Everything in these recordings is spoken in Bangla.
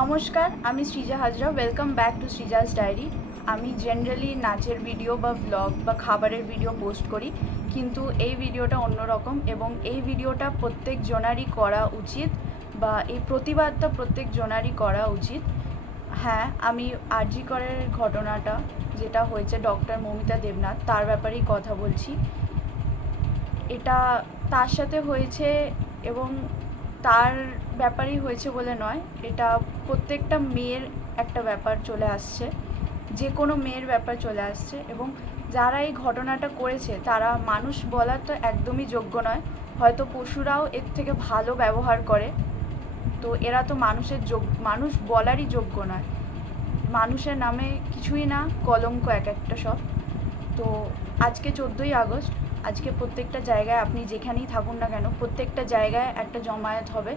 নমস্কার, আমি Srija Hazra. Welcome back to Srija's diary. আমি জেনারেলি নাচের ভিডিও বা ব্লগ বা খাবারের ভিডিও পোস্ট করি, কিন্তু এই ভিডিওটা অন্যরকম এবং এই ভিডিওটা প্রত্যেক জনারই করা উচিত বা এই প্রতিবাদটা প্রত্যেক জনারই করা উচিত। হ্যাঁ, আমি আরজি করের ঘটনাটা যেটা হয়েছে ডক্টর মৌমিতা দেবনাথ তার ব্যাপারেই কথা বলছি। এটা তার সাথে হয়েছে এবং তার ব্যাপারেই হয়েছে বলে নয়, এটা প্রত্যেকটা মেয়ের একটা ব্যাপার চলে আসছে, যে কোনো মেয়ের ব্যাপার চলে আসছে। এবং যারা এই ঘটনাটা করেছে তারা মানুষ বলার তো একদমই যোগ্য নয়, হয়তো পশুরাও এর থেকে ভালো ব্যবহার করে, তো এরা তো মানুষ বলারই যোগ্য নয়। মানুষের নামে কিছুই না, কলঙ্ক এক একটা সব। তো আজকে 14ই আগস্ট, আজকে প্রত্যেকটা জায়গায় আপনি যেখানেই থাকুন না কেন, প্রত্যেকটা জায়গায় একটা জমায়েত হবে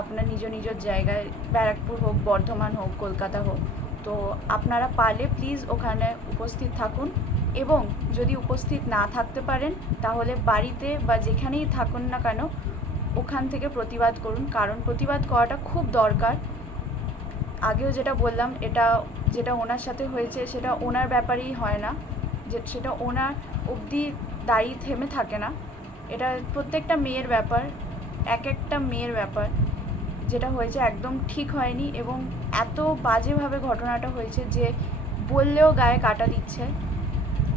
আপনার নিজ নিজ জায়গায়, ব্যারাকপুর হোক, বর্ধমান হোক, কলকাতা হোক। তো আপনারা পারলে প্লিজ ওখানে উপস্থিত থাকুন, এবং যদি উপস্থিত না থাকতে পারেন তাহলে বাড়িতে বা যেখানেই থাকুন না কেন ওখান থেকে প্রতিবাদ করুন, কারণ প্রতিবাদ করাটা খুব দরকার। আগেও যেটা বললাম, এটা যেটা ওনার সাথে হয়েছে সেটা ওনার ব্যাপারেই হয় না, যে সেটা ওনার অবধি দাঁড়িয়ে থেমে থাকে না, এটা প্রত্যেকটা মেয়ের ব্যাপার, এক একটা মেয়ের ব্যাপার। যেটা হয়েছে একদম ঠিক হয়নি এবং এত বাজেভাবে ঘটনাটা হয়েছে যে বললেও গায়ে কাটা দিচ্ছে।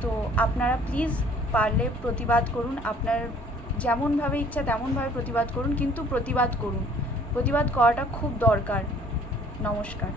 তো আপনারা প্লিজ পারলে প্রতিবাদ করুন, আপনার যেমনভাবে ইচ্ছা তেমনভাবে প্রতিবাদ করুন, কিন্তু প্রতিবাদ করুন, প্রতিবাদ করাটা খুব দরকার। নমস্কার।